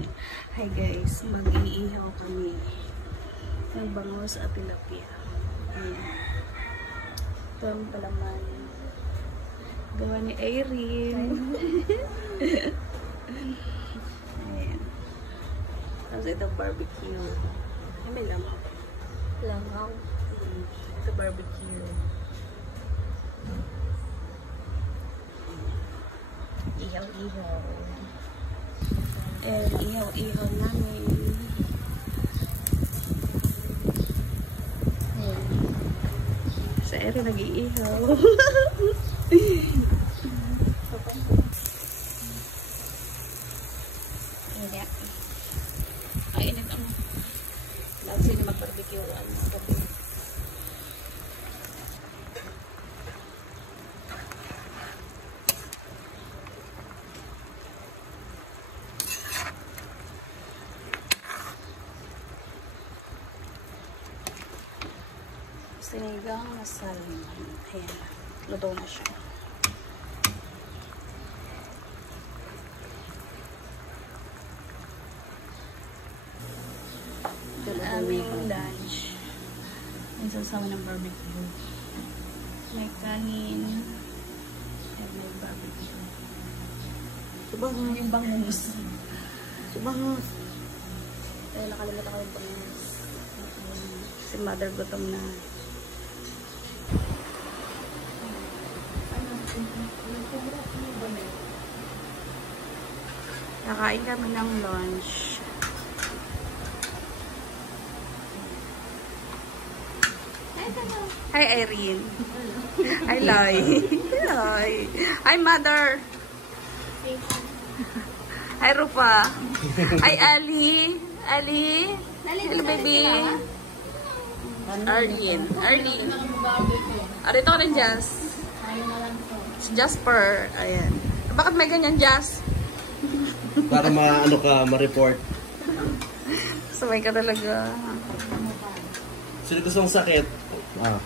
Ayan. Hi guys, mag-iihaw kami ng bangus at tilapia. Ayan. Ito ang palaman. Gawa ni Irene. Ayan. Tapos ito barbecue. Ay, may lamang. Langaw. Ito barbecue. Ihaw-ihaw. And ihaw-ihaw namin. Ayan. Sa ere nag-iihaw. Hindi. Ay, init ang lahat sila mag-barbecue ang mga gabi. Sinigang na salmon. Ayan. Luto na siya. Ito na aming lunch. May sasawa ng barbecue. May kanin. Ayan, may barbecue. Subang yung bangus. Subangus. Ay, nakalimutan ko yung bangus. Si mother gutom na. Nakain kami ng lunch. Hi, Irene. Hi, Loy. Loy. Hi, mother. Hi, Rupa. Hi, Ali. Ali. Hello, baby. Arlene. Arlene. Arito ka rin, Jazz. Si Jasper. Ayan. Bakit may ganyan, Jazz? Para ma-ano ka, ma-report. Sabay ka talaga. Sino gustong sakit? Ah.